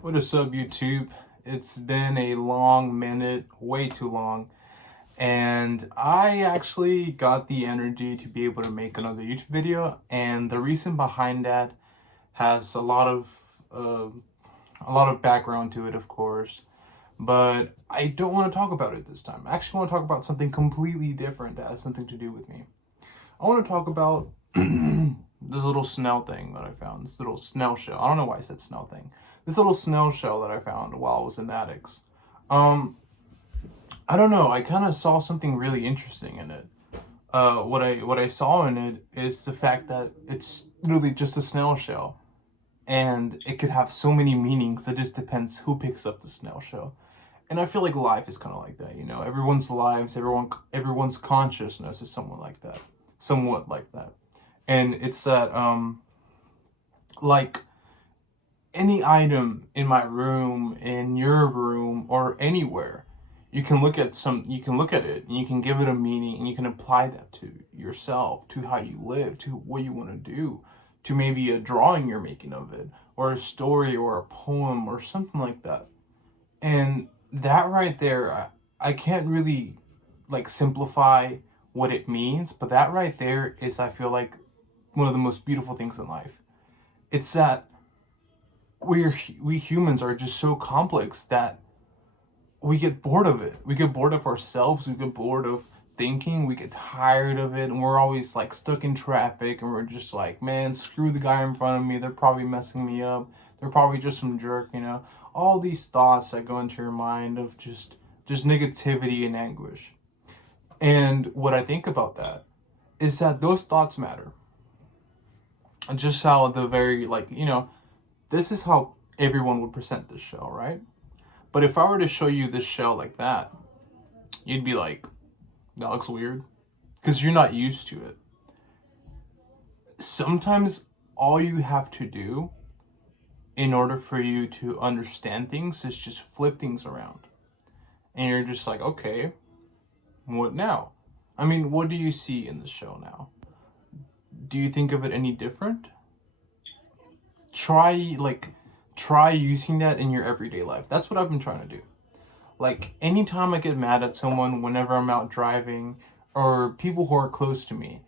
What is up, YouTube? It's been a long minute, way too long, and I actually got the energy to be able to make another YouTube video. And the reason behind that has a lot of background to it, of course. But I don't want to talk about it this time. I actually want to talk about something completely different that has something to do with me. I want to talk about this little snail thing that I found. This little snail shell. I don't know why I said snail thing. This little snail shell that I found while I was in the attics. Um, I don't know. I kind of saw something really interesting in it. What I saw in it is the fact that it's literally just a snail shell, and it could have so many meanings. It just depends who picks up the snail shell. And I feel like life is kind of like that. Everyone's lives, everyone's consciousness is somewhat like that. And it's that like any item in my room, in your room, or anywhere, you can look at it and you can give it a meaning, and you can apply that to yourself, to how you live, to what you want to do, to maybe a drawing you're making of it, or a story or a poem or something like that. And that right there, I can't really like simplify what it means, but that right there is, I feel like, one of the most beautiful things in life. It's that we humans are just so complex that we get bored of it. We get bored of ourselves. We get bored of thinking. We get tired of it, and we're always like stuck in traffic, and we're just like, man, screw the guy in front of me. They're probably messing me up. They're probably just some jerk. All these thoughts that go into your mind of just negativity and anguish. And what I think about that is that those thoughts matter. And just how the very, this is how everyone would present this shell, right? But if I were to show you this shell like that, you'd be like, that looks weird. Because you're not used to it. Sometimes all you have to do in order for you to understand things is just flip things around. And you're just like, okay, what now? I mean, what do you see in the show now? Do you think of it any different? Try using that in your everyday life. That's what I've been trying to do. Like, anytime I get mad at someone, whenever I'm out driving, or people who are close to me,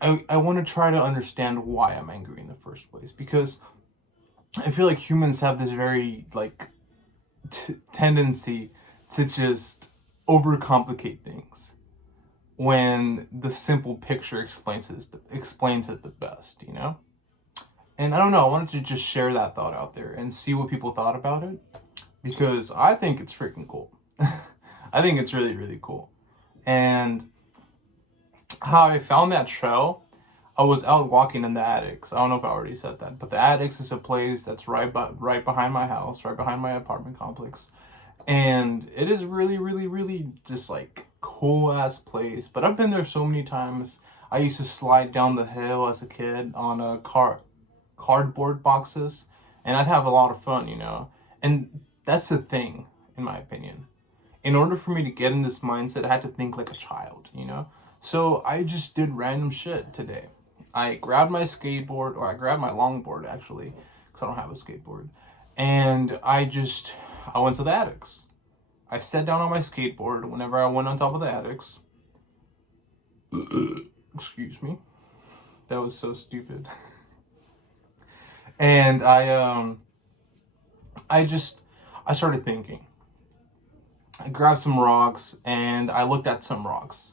I want to try to understand why I'm angry in the first place. Because I feel like humans have this very, tendency to just overcomplicate things when the simple picture explains it the best. And I don't know, I wanted to just share that thought out there and see what people thought about it, because I think it's freaking cool. I think it's really, really cool. And how I found that trail, I was out walking in the attics. I don't know if I already said that, but the attics is a place that's right behind my house, right behind my apartment complex. And it is really, really, really just like cool ass place. But I've been there so many times. I used to slide down the hill as a kid on a cardboard boxes, and I'd have a lot of fun. And that's the thing, in my opinion. In order for me to get in this mindset, I had to think like a child. So I just did random shit today. I grabbed my skateboard, or I grabbed my longboard actually, because I don't have a skateboard, and I went to the attics. I sat down on my skateboard whenever I went on top of the attics. Excuse me. That was so stupid. And I started thinking. I grabbed some rocks and I looked at some rocks,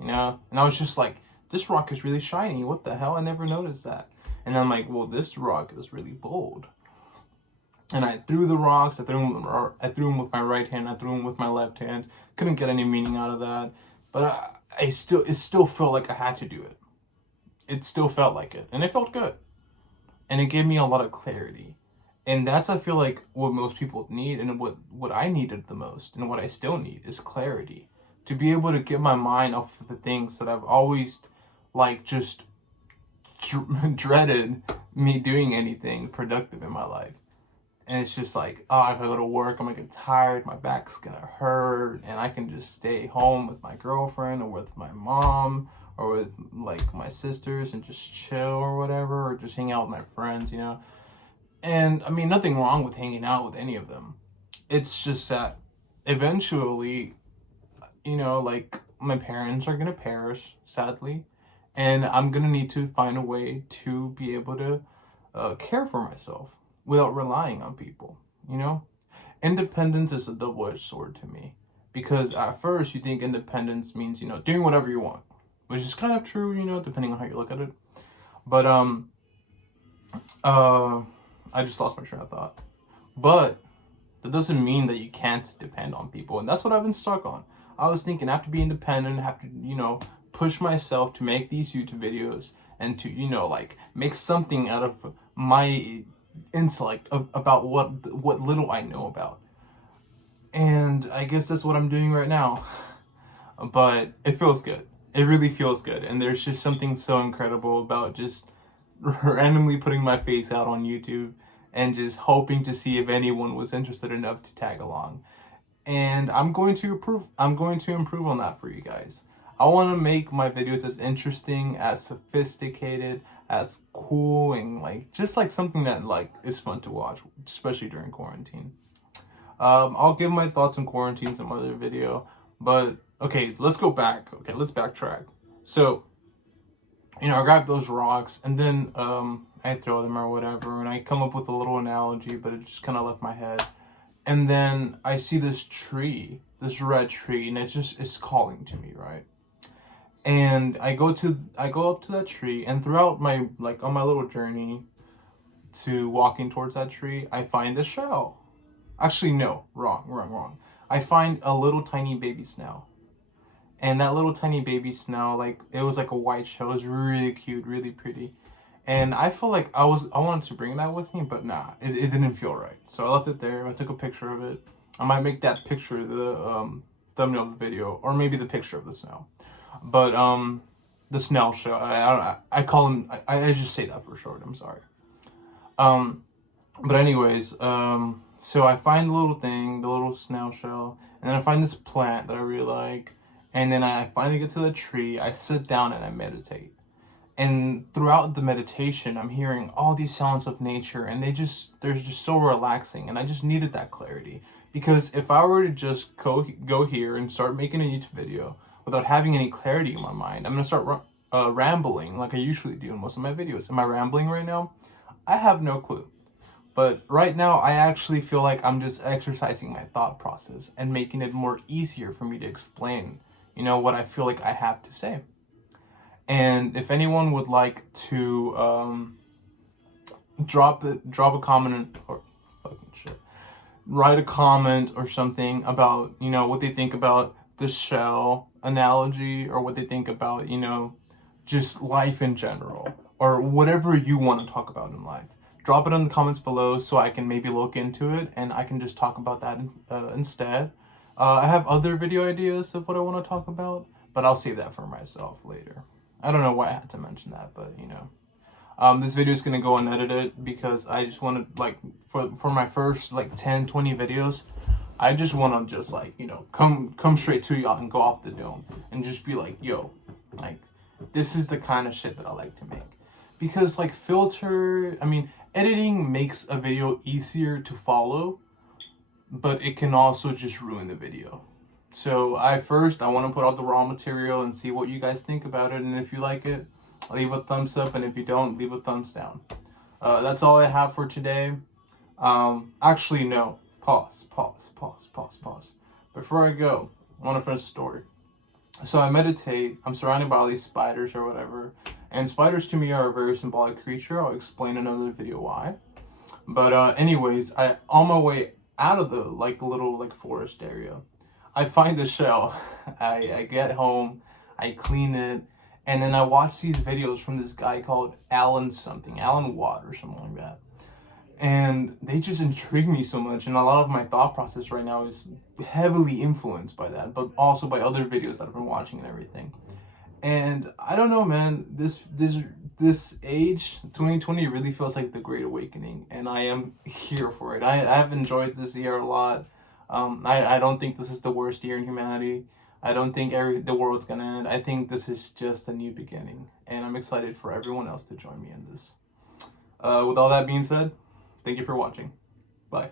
and I was just like, this rock is really shiny. What the hell? I never noticed that. And I'm like, well, this rock is really bold. And I threw the rocks. I threw them with my right hand. I threw them with my left hand. Couldn't get any meaning out of that, but it still felt like I had to do it. It still felt like it, and it felt good, and it gave me a lot of clarity. And that's, I feel like, what most people need, and what I needed the most, and what I still need, is clarity. To be able to get my mind off of the things that I've always just dreaded me doing anything productive in my life. And it's just like, oh, if I go to work, I'm gonna get tired, my back's gonna hurt, and I can just stay home with my girlfriend or with my mom or with my sisters and just chill or whatever, or just hang out with my friends. And I mean, nothing wrong with hanging out with any of them. It's just that eventually, like my parents are gonna perish, sadly, and I'm gonna need to find a way to be able to care for myself without relying on people. You know, independence is a double-edged sword to me, because at first you think independence means doing whatever you want, which is kind of true, depending on how you look at it. But uh, I just lost my train of thought. But that doesn't mean that you can't depend on people, and that's what I've been stuck on. I was thinking I have to be independent, have to push myself to make these YouTube videos and to like make something out of my intellect about what little I know about. And I guess that's what I'm doing right now. But it feels good. It really feels good. And there's just something so incredible about just randomly putting my face out on YouTube and just hoping to see if anyone was interested enough to tag along. And I'm going to improve on that for you guys. I want to make my videos as interesting, as sophisticated, as cool, and like just like something that like is fun to watch, especially during quarantine. I'll give my thoughts on quarantine some other video, but okay, let's go back. Okay, let's backtrack. So, I grab those rocks and then I throw them or whatever, and I come up with a little analogy, but it just kind of left my head. And then I see this tree, this red tree, and it's calling to me, right? And I go up to that tree, and throughout my on my little journey to walking towards that tree, I find the shell. Actually, no, wrong. I find a little tiny baby snail. And that little tiny baby snail, like, it was like a white shell. It was really cute, really pretty. And I feel like I wanted to bring that with me, but nah, it didn't feel right. So I left it there. I took a picture of it. I might make that picture the thumbnail of the video, or maybe the picture of the snail. But the snail shell. I call him. I just say that for short. I'm sorry. But anyways, so I find the little thing, the little snail shell, and then I find this plant that I really like, and then I finally get to the tree. I sit down and I meditate. And throughout the meditation, I'm hearing all these sounds of nature, and they're just so relaxing. And I just needed that clarity, because if I were to just go here and start making a YouTube video without having any clarity in my mind, I'm gonna start rambling like I usually do in most of my videos. Am I rambling right now? I have no clue. But right now, I actually feel like I'm just exercising my thought process and making it more easier for me to explain, what I feel like I have to say. And if anyone would like to drop a comment or fucking shit, write a comment or something about what they think about the shell analogy, or what they think about just life in general, or whatever you want to talk about in life. Drop it in the comments below so I can maybe look into it and I can just talk about that instead. I have other video ideas of what I want to talk about, but I'll save that for myself later. I don't know why I had to mention that, but this video is going to go unedited because I just want to, like, for my first like 10-20 videos, I just want to just like, come straight to y'all and go off the dome and just be like, yo, like, this is the kind of shit that I like to make. Because like editing makes a video easier to follow, but it can also just ruin the video. So I want to put out the raw material and see what you guys think about it. And if you like it, leave a thumbs up. And if you don't, leave a thumbs down. That's all I have for today. Actually, no. Pause. Before I go, I want to finish the story. So I meditate. I'm surrounded by all these spiders or whatever. And spiders to me are a very symbolic creature. I'll explain in another video why. But anyways, on my way out of the little forest area, I find the shell. I get home, I clean it, and then I watch these videos from this guy called Alan Watt or something like that. And they just intrigue me so much, and a lot of my thought process right now is heavily influenced by that, but also by other videos that I've been watching and everything. And I don't know, man, this age, 2020, really feels like the Great Awakening, and I am here for it. I've enjoyed this year a lot. I don't think this is the worst year in humanity. I don't think the world's gonna end. I think this is just a new beginning, and I'm excited for everyone else to join me in this. With all that being said, Thank you for watching. Bye.